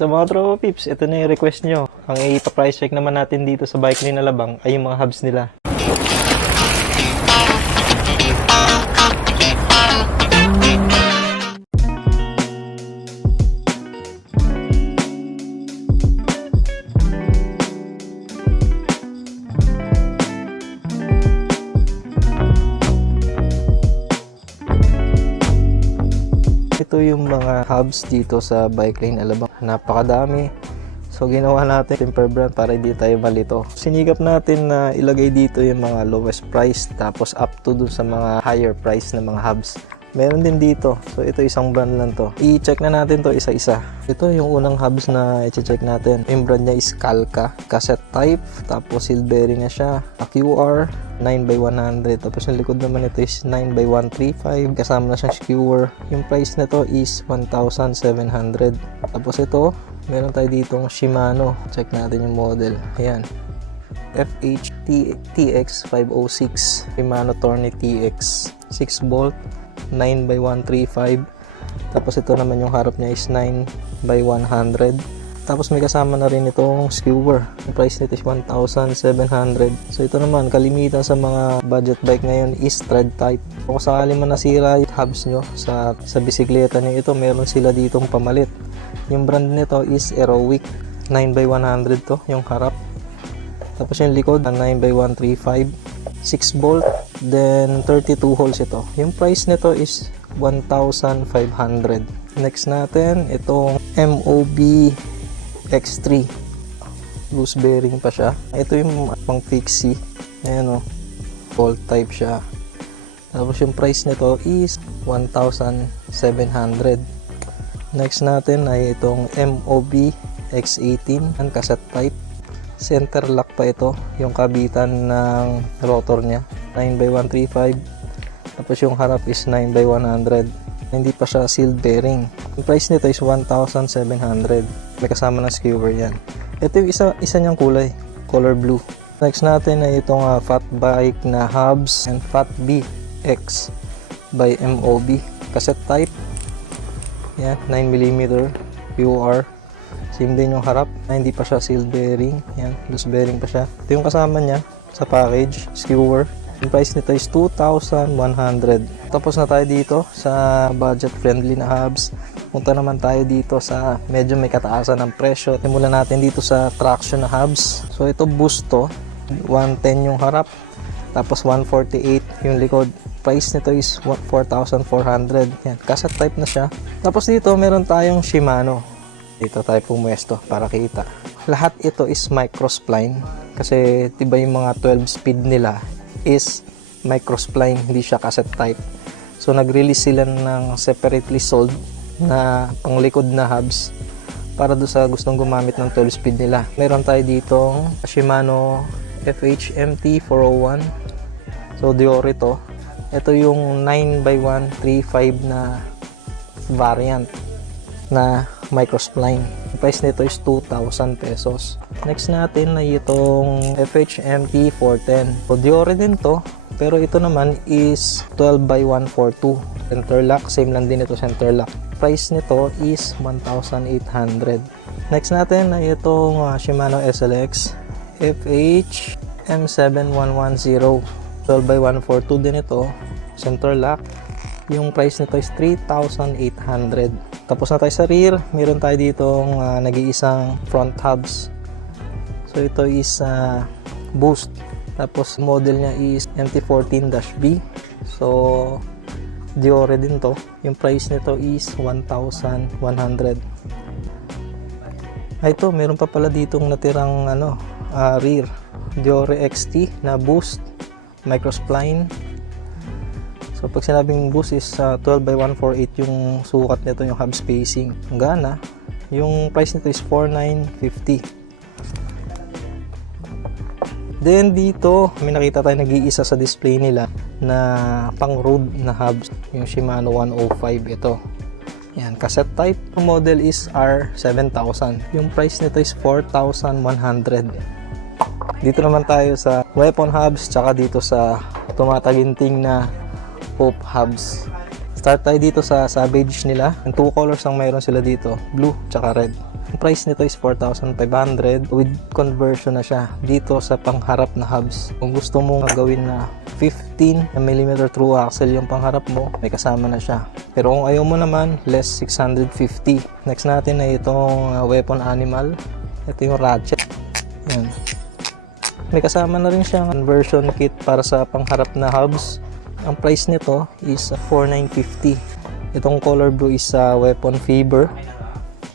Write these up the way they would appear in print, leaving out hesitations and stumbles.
Sa mga tropa pips, ito na yung request nyo. Ang ipa-price check naman natin dito sa bike ni Alabang ay yung mga hubs nila. Ito yung mga hubs dito sa bike lane Alabang. Napakadami. So ginawa natin temper brand para hindi tayo malito. Sinigap natin na ilagay dito yung mga lowest price tapos up to dun sa mga higher price na mga hubs. Meron din dito. So ito isang brand lang to. I-check na natin to isa-isa. Ito yung unang hubs na i-check natin. Yung brand niya is Calca. Cassette type. Tapos seal bearing na siya. A QR 9x100. Tapos yung likod naman ito is 9x135. Kasama na siyang skewer. Yung price na to is 1,700. Tapos ito, meron tayo ditong Shimano. Check natin yung model. Ayan. FH-TX506. Shimano Tourney TX. 6 bolt. 9x135. Tapos ito naman yung harap niya is 9x100. Tapos may kasama na rin itong skewer. Yung price nito is 1,700. So ito naman, kalimitan sa mga budget bike ngayon is thread type. Kung sakali man nasira yung hubs nyo sa bisikleta nyo, ito meron sila ditong pamalit. Yung brand nito is Aerowick. 9x100 to, yung harap. Tapos yung likod, 9x135. 6 bolt, then 32 holes ito. Yung price nito is 1,500. Next natin, itong MOB X3. Loose bearing pa siya. Ito yung pang fixie. Ayan o. Bolt type siya. Tapos yung price nito is 1,700. Next natin ay itong MOB X18. Cassette type. Center lock pa ito, yung kabitan ng rotor niya, 9x135. Tapos yung harap is 9x100. Hindi pa siya sealed bearing. Yung price nito is 1,700. May kasama ng skewer yan. Ito yung isa niyang kulay, color blue. Next natin ay itong fat bike na hubs and Fat B X by MOB. Cassette type. Yan, 9mm PUR. Same din yung harap, hindi pa siya sealed bearing. Yan, loose bearing pa siya. Ito yung kasama niya sa package, skewer. Yung price nito is 2,100. Tapos na tayo dito sa budget friendly na hubs. Punta naman tayo dito sa medyo may kataasan ng presyo. Simulan natin dito sa traction na hubs. So ito boost to, 110 yung harap. Tapos 148 yung likod. Price nito is 4,400. Yan, cassette type na siya. Tapos dito meron tayong Shimano. Dito tayo pumuesto para kita. Lahat ito is microspline kasi diba yung mga 12 speed nila is microspline, hindi siya cassette type. So nag-release sila ng separately sold na panglikod na hubs para do sa gustong gumamit ng 12 speed nila. Meron tayo ditong Shimano FHMT401. So Diori to. Ito yung 9x135 na variant na microspline. Ang price nito is 2,000 pesos. Next natin ay itong FHMT410. So Diori din to, pero ito naman is 12x142. Center lock, same lang din ito center lock. Price nito is 1,800. Next natin ay itong Shimano SLX FHM7110. 12x142 din ito, center lock. Yung price nito is 3,800. Tapos na tayo sa rear, meron tayo ditong nag-iisang front hubs. So ito is boost. Tapos model niya is MT14-B. So Diori din to. Yung price nito is 1,100. Ito, meron pa pala ditong natirang rear. Diori XT na boost, microspline. So pag sinabing boost is 12x148 yung sukat nito, yung hub spacing. Ang gana. Yung price nito is 4,950. Then dito, may nakita tayo nag-iisa sa display nila na pang road na hubs. Yung Shimano 105 ito. Yan, cassette type. Yung model is R7000. Yung price nito is 4,100. Dito naman tayo sa weapon hubs, tsaka dito sa tumataginting na Hope hubs. Start tayo dito sa Savage nila. Yung two colors ang mayroon sila dito, blue tsaka red. Ang price nito is 4,500 with conversion na siya dito sa pangharap na hubs. Kung gusto mong gawin na 15mm through axle yung pangharap mo, may kasama na siya. Pero kung ayaw mo naman, less 650. Next natin ay itong weapon animal. Ito yung ratchet. Yan. May kasama na rin siyang conversion kit para sa pangharap na hubs. Ang price nito is 4,950. Itong color blue is weapon fiber.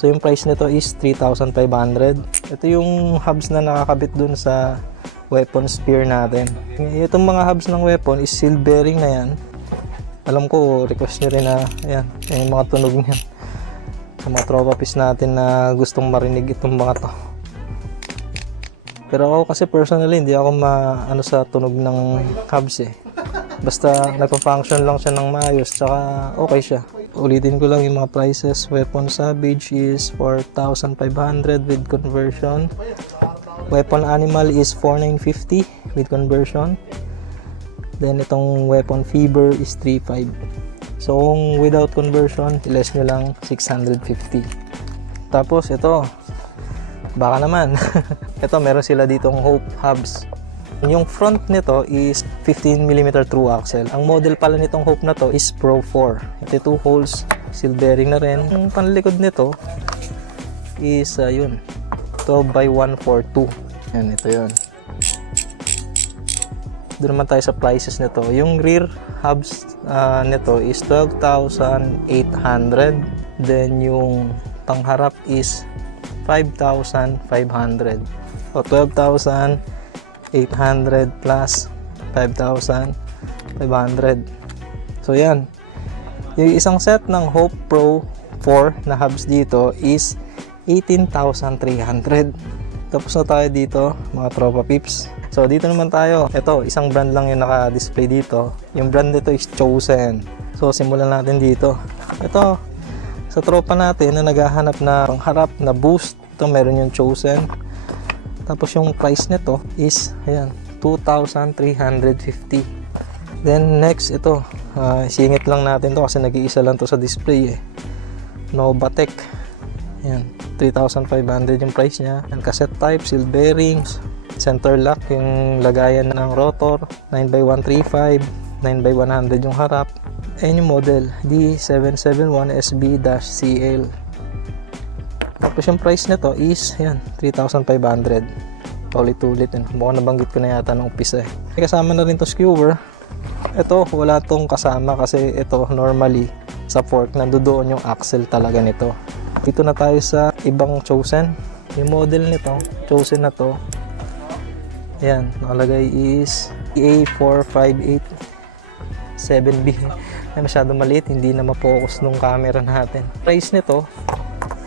So yung price nito is 3,500. Ito yung hubs na nakakabit dun sa weapon spear natin. Itong mga hubs ng weapon is seal bearing na yan. Alam ko, request nyo rin na ayan, yung mga tunog niyan. Sa mga tropa piece natin na gustong marinig itong mga to. Pero ako kasi personally, hindi ako maano sa tunog ng hubs eh. Basta nagpa-function lang siya ng maayos, tsaka okay siya. Ulitin ko lang yung mga prices. Weapon Savage is 4,500 with conversion. Weapon Animal is 4,950 with conversion. Then itong Weapon Fiber is 3,500. So kung without conversion, less nyo lang 650. Tapos ito, baka naman. Ito, meron sila ditong Hope hubs. Yung front nito is 15mm through axle. Ang model pala nitong Hope na to is Pro 4. Ito 2 holes, seal bearing na rin. Ang panlikod nito is yun, 12x142. Yan, ito yun. Doon naman tayo sa prices nito. Yung rear hubs nito is 12,800. Then yung pangharap is 5,500. O 12,800 plus 5,500. So yan. Yung isang set ng Hope Pro 4 na hubs dito is 18,300. Tapos na tayo dito, mga tropa pips. So dito naman tayo. Ito, isang brand lang yung naka-display dito. Yung brand nito is Chosen. So simulan natin dito. Ito, sa tropa natin na naghahanap na pangharap na boost, ito meron yung Chosen. Tapos yung price nito is ayan, 2,350. Then next ito, singit lang natin to kasi nag-iisa lang to sa display eh. Novatec. Ayan, 3,500 yung price niya. And cassette type, seal bearings, center lock yung lagayan ng rotor, 9x135, 9x100 yung harap. And yung model D771SB-CL. Tapos yung price nito is yan, 3,500. Ulit-ulit yun. Mukhang nabanggit ko na yata nung umpisa eh. May kasama na rin to skewer. Ito, wala tong kasama kasi ito normally sa fork nandoon yung axle talaga nito. Dito na tayo sa ibang Chosen. Yung model nito, Chosen na to. Yan, nakalagay is A4587B. Ay, masyado maliit, hindi na ma-focus nung camera natin. Price nito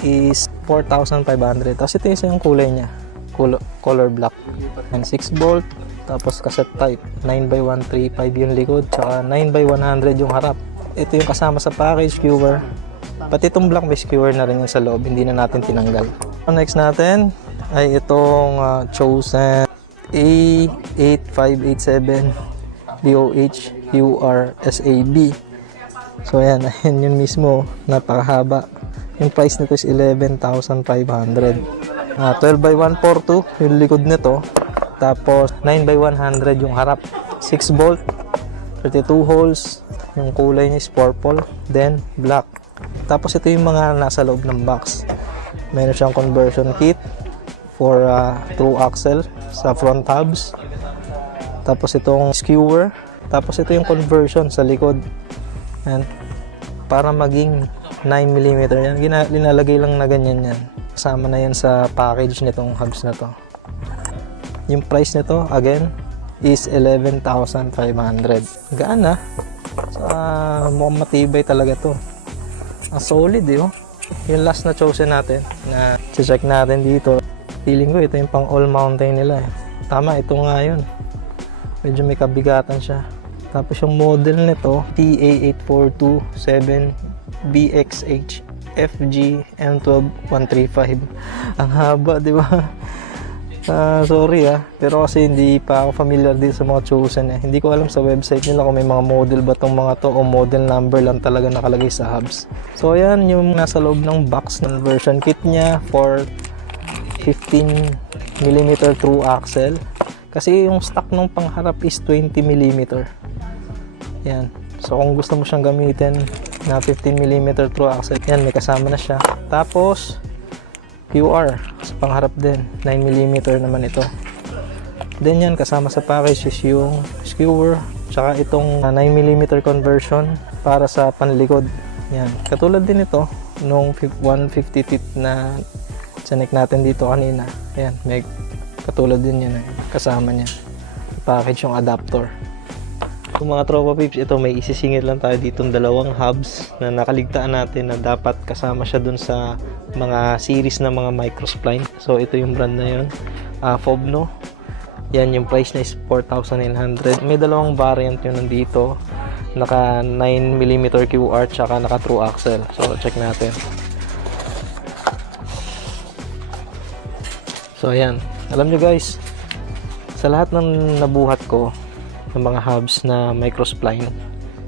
is 4,500. Tapos ito yung kulay niya, color black. And 6 bolt, tapos cassette type, 9x135 yung likod, tsaka 9x100 yung harap. Ito yung kasama sa package, skewer. Pati itong black may skewer na rin yung sa loob, hindi na natin tinanggal. Next natin ay itong Chosen A8587 BOH URSAB. So ayan, yun mismo, napakahaba. Yung price nito is 11,500. 12x142 yung likod nito. Tapos 9x100 yung harap. 6 bolt, 32 holes. Yung kulay niya is purple, then black. Tapos ito yung mga nasa loob ng box. Meron siyang conversion kit for through axle sa front hubs. Tapos itong skewer. Tapos ito yung conversion sa likod. Ayan. Para maging 9mm yan. Linalagay lang na ganyan yan. Kasama na yan sa package nitong hubs na to. Yung price nito, again, is 11,500. Gaan na. Mukhang matibay talaga to. Solid eh. Oh. Yung last na Chosen natin, na check natin dito. Feeling ko ito yung pang all mountain nila eh. Tama, ito nga yun. Medyo may kabigatan siya. Tapos yung model nito, TA8427BXH FG M12135. Ang haba, di ba? Sorry pero kasi hindi pa ako familiar din sa mga chosen Hindi ko alam sa website nila kung may mga model ba tong mga to o model number lang talaga nakalagay sa hubs. So ayan yung nasa loob ng box ng version kit niya for 15mm through axle. Kasi yung stock ng pangharap is 20mm. Yan. So kung gusto mo siyang gamitin na 15mm through axle, yan may kasama na siya. Tapos QR sa pangharap din, 9mm naman ito. Then yan kasama sa package is yung skewer tsaka itong 9mm conversion para sa panlikod. Yan, katulad din ito nung 155th na chinek natin dito kanina. Yan, may katulad din yan kasama niya. Package yung adapter. Kung mga tropa peeps, ito may isisingit lang tayo ditong dalawang hubs na nakaligtaan natin na dapat kasama siya dun sa mga series na mga microspline. So ito yung brand na yun, Fobno. Yan yung price na is 4,900. May dalawang variant yun nandito, naka 9mm QR tsaka naka true axle. So check natin. So ayan, alam nyo guys, sa lahat ng nabuhat ko ng mga hubs na microspline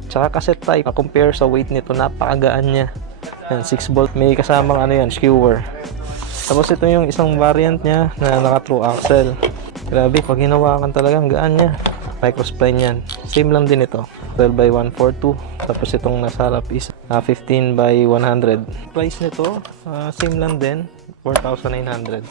tsaka cassette type, compare sa weight nito, napakagaan niya. Yan, 6 bolt, may kasamang skewer. Tapos ito yung isang variant niya na naka true axle. Grabe, pag hinawakan talaga ang gaan niya. Microspline yan, same lang din ito, 12x142. Tapos itong nasa harap is 15x100. Price nito same lang din, 4,900.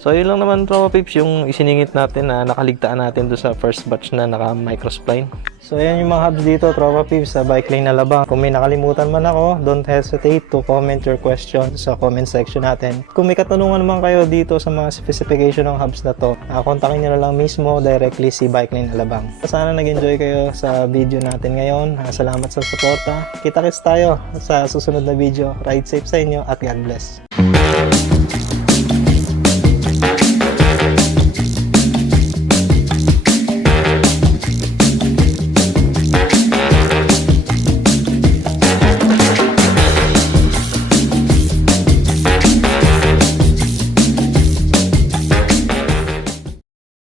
So yun lang naman tropa peeps yung isiningit natin na nakaligtaan natin do sa first batch na naka microspline. So yan yung mga hubs dito tropa peeps sa Bike Lane Alabang. Kung may nakalimutan man ako, don't hesitate to comment your questions sa comment section natin. Kung may katanungan naman kayo dito sa mga specification ng hubs na to, kontakin nyo na lang mismo directly si Bike Lane Alabang. Sana nag-enjoy kayo sa video natin ngayon. Salamat sa suporta. Kita-kits tayo sa susunod na video. Ride safe sa inyo at God bless.